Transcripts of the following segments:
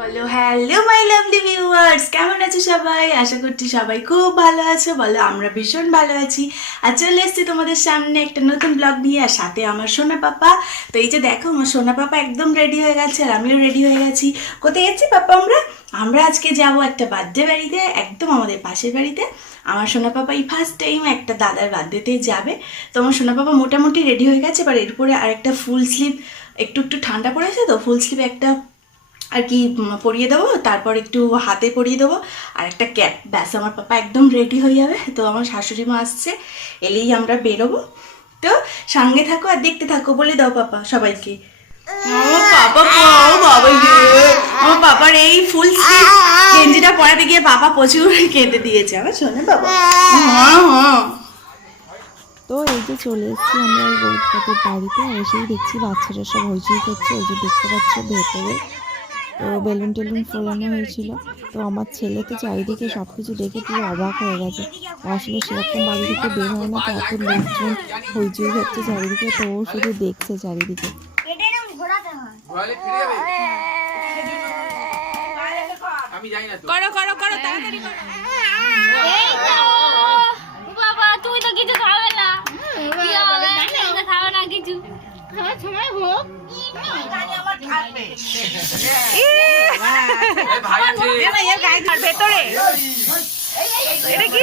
বলো hello my lovely viewers কেমন আছো সবাই? আশা করছি সবাই খুব ভালো আছো। বলো, আমরা ভীষণ ভালো আছি। আর চলে এসেছি তোমাদের সামনে একটা নতুন ব্লগ নিয়ে, আর সাথে আমার সোনা পাপা। তো এই যে দেখো, আমার সোনা পাপা একদম রেডি হয়ে গেছে, আর আমিও রেডি হয়ে গেছি। কোথায় যাচ্ছি পাপা আমরা? আমরা আজকে যাব একটা বার্থডে বাড়িতে, একদম আমাদের পাশের বাড়িতে। আমার সোনা পাপা এই ফার্স্ট টাইম একটা দাদার বার্থডেতে যাবে। তো আমার সোনা পাপা মোটামুটি রেডি হয়ে গেছে, এবার এরপরে আরেকটা ফুল স্লিপ একটু একটু ঠান্ডা পড়েছে তো ফুল স্লিভ একটা আর কি পরিয়ে দেবো তারপর একটু হাতে পরিয়ে দেবো। আর একটা ক্যাপ ব্যাস আমার পাপা একদম রেডি হয়ে যাবে। তো আমার শাশুড়ি মা আসছে এলেই আমরা বেরোবো। তো সঙ্গে থাকো আর দেখতে থাকো বলে দাও পাপা সবাইকে। ও পাপা বাবা আমার পাপার এই ফুল স্লিভ গেঞ্জিটা পরাতে গিয়ে পাপা প্রচুর কেঁদে দিয়েছে। আমার শোনে বাবা। হ্যাঁ হ্যাঁ। তো এই যে চলে এসেছি আমরা ওই বাড়িতে এসেই দেখছি বাচ্চারা সব হইচই করছে এই যে দেখতে পাচ্ছ ভেতরে। তো বেলুন টেলুন ফোলানো হয়েছিল। তো আমার ছেলে তো চারিদিকে সব কিছু দেখে পুরো অবাক হয়ে গেছে। আসলে সেরকম বাড়ি থেকে বের হয় না তো এত লোকজন হইচই হচ্ছে চারিদিকে তো ও শুধু দেখছে চারিদিকে। হয় করো করো করো তাড়াতাড়ি করো। খাওয়ার সময় হোক। ভেতরে? এটা কি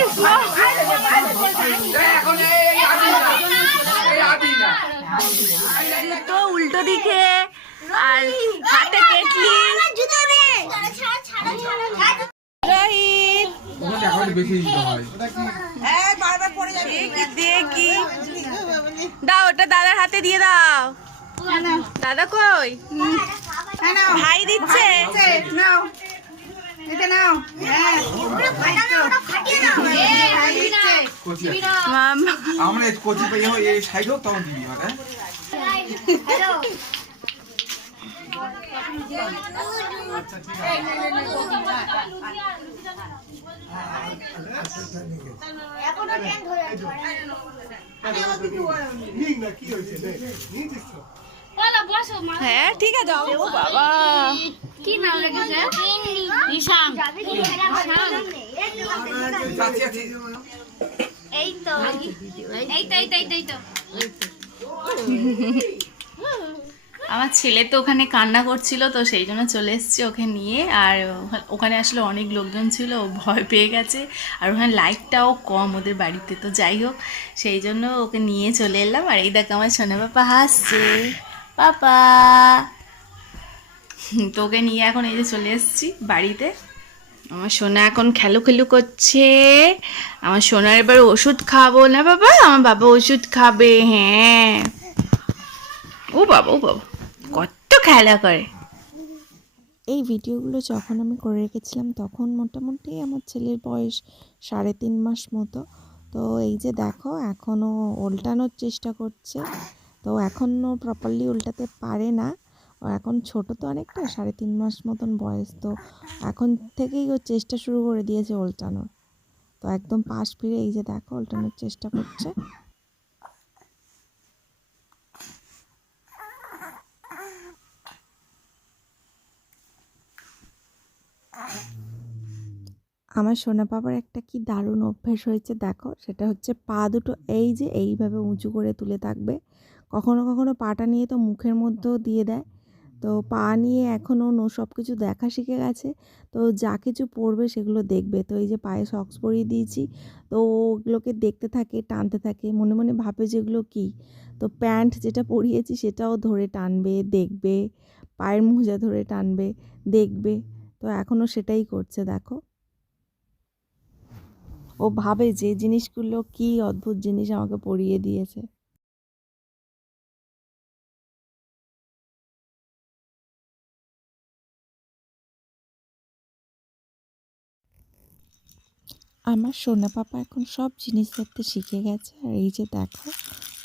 উল্টো দিকে আর হাতে কেটলি। জুতো দে ছাড় ছাড় ছাড় রোহিত ওখানে এখন বেশি দিতে হয় দেখি দাও ওটা দাদার হাতে দিয়ে দাও। দাদা কই? ভাই দিচ্ছে? আছে। আমরা কচি তখন দিবি হ্যাঁ? হ্যালো এখনও আছে। হ্যাঁ ঠিক আছে ও বাবা। কি নাম রেখেছে? তো। এই তো এই তো এই তো এই তো। আমার ছেলে তো ওখানে কান্না করছিল তো সেই জন্য চলে এসেছি ওকে নিয়ে। আর ওখানে আসলে অনেক লোকজন ছিল ভয় পেয়ে গেছে। আর ওখানে লাইটটাও কম ওদের বাড়িতে তো যাই হোক সেই জন্য ওকে নিয়ে চলে এলাম। আর এই দেখ আমার সোনা পাপা হাসছে। পাপা হুম, তো ওকে নিয়ে এখন এই যে চলে এসেছি বাড়িতে। আমার সোনা এখন খেলু খেলু করছে। আমার সোনার এবার ওষুধ খাব না বাবা? আমার বাবা ওষুধ খাবে হ্যাঁ। ও বাবা ও বাবা। কত খেলা করে। এই ভিডিওগুলো যখন আমি করে রেখেছিলাম, তখন মোটামুটি আমার ছেলের বয়স সাড়ে তিন মাস মতো। তো এই যে দেখো এখনও উল্টানোর চেষ্টা করছে। তো এখনও প্রপারলি উল্টাতে পারে না। এখন ছোট তো অনেকটা, সাড়ে তিন মাস মতন বয়স। তো এখন থেকেই ও চেষ্টা শুরু করে দিয়েছে উল্টানোর। তো একদম পাশ ফিরে এই যে দেখো, উল্টানোর চেষ্টা করছে। আমার সোনা বাবার একটা কি দারুণ অভ্যাস হয়েছে দেখো। সেটা হচ্ছে পা দুটো এই যে এইভাবে উঁচু করে তুলে থাকবে। কখনো কখনো পাটা নিয়ে তো মুখের মধ্যেও দিয়ে দেয়। তো পা নিয়ে এখনও নো সব কিছু দেখা শিখে গেছে। তো যা কিছু পড়বে সেগুলো দেখবে। তো এই যে পায়ে সক্স পরিয়ে দিয়েছি, তো ওগুলোকে দেখতে থাকে, টানতে থাকে। মনে মনে ভাবে যেগুলো কী? তো প্যান্ট যেটা পরিয়েছি সেটাও ধরে টানবে, দেখবে। পায়ের মোজা ধরে টানবে, দেখবে। তো এখনও সেটাই করছে, দেখো। ও ভাবে যে জিনিসগুলো কি অদ্ভুত জিনিস আমাকে পরিয়ে দিয়েছে। আমার সোনা পাপা এখন সব জিনিস ধরতে শিখে গেছে। আর এই যে দেখো,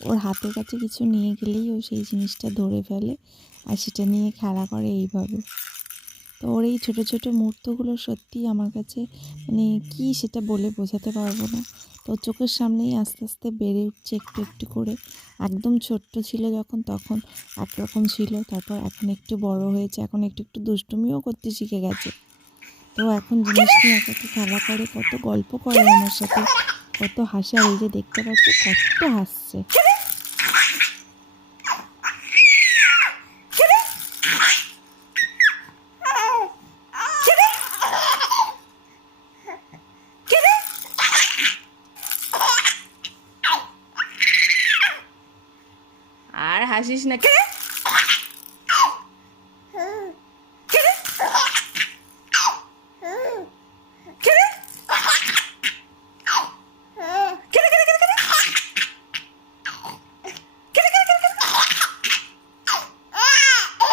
ওর হাতের কাছে কিছু নিয়ে গেলেই ও সেই জিনিসটা ধরে ফেলে, আর সেটা নিয়ে খেলা করে এইভাবে। তো ওর এই ছোটো ছোটো মুহূর্তগুলো সত্যিই আমার কাছে মানে কি সেটা বলে বোঝাতে পারব না। তো চোখের সামনেই আস্তে আস্তে বেড়ে উঠছে একটু একটু করে। একদম ছোট্ট ছিল যখন, তখন একরকম ছিল। তারপর এখন একটু বড় হয়েছে। এখন একটু একটু দুষ্টুমিও করতে শিখে গেছে। তো এখন জিনিস নিয়ে কত খেলা করে, কত গল্প করে আমার সাথে। কত হাসে আর এই যে দেখতে পাচ্ছ, কত হাসছে। আর হাসিস না কে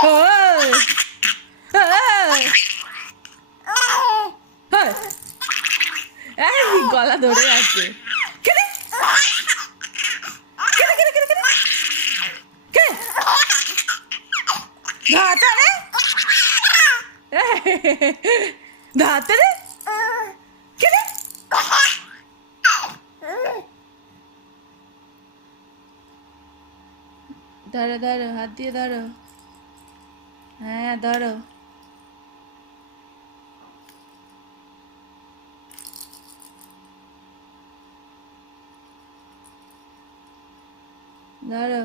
ওই! ওই! ওই! এই, গলা ধরে আছে কেরে? কেরে, কেরে, কেরে, কেরে? কে? ধাতা রে? ধাতা রে? কে রে? ধরো ধরো হাত দিয়ে ধরো হ্যাঁ ধরো ধরো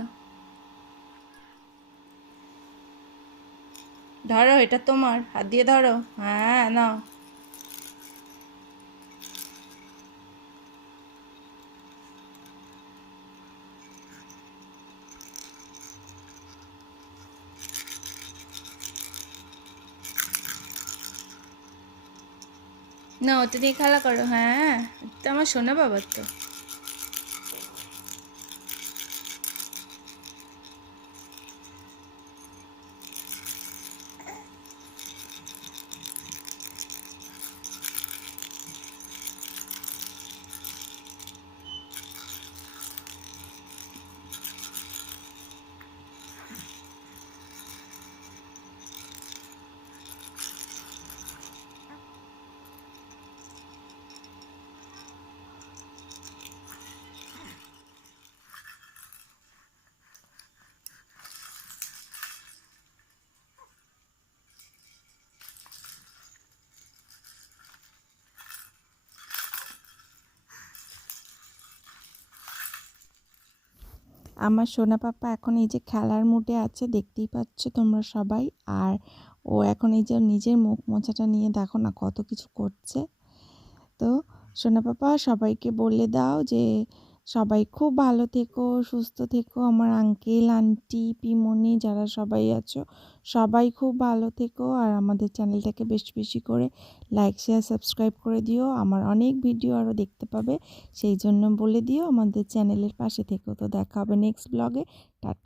ধরো, এটা তোমার। হাত দিয়ে ধরো। হ্যাঁ নাও। না ওটা দিয়ে খেলা করো। হ্যাঁ এটা আমার সোনা বাবার তো। আমার সোনা পাপা এখন এই যে খেলার মুডে আছে, দেখতেই পাচ্ছ তোমরা সবাই। আর ও এখন এই যে নিজের মুখ মোছাটা নিয়ে দেখো না কত কিছু করছে। তো সোনা পাপা সবাইকে বলে দাও যে সবাই খুব ভালো থেকো, সুস্থ থেকো। আমার আঙ্কেল আন্টি পিমনি যারা সবাই আছো, সবাই খুব ভালো থেকো। আর আমাদের চ্যানেলটাকে বেশি বেশি করে লাইক শেয়ার সাবস্ক্রাইব করে দিও। আমার অনেক ভিডিও আরও দেখতে পাবে। সেই জন্য বলে দিও আমাদের চ্যানেলের পাশে থেকো। তো দেখা হবে নেক্সট ব্লগে টাটা।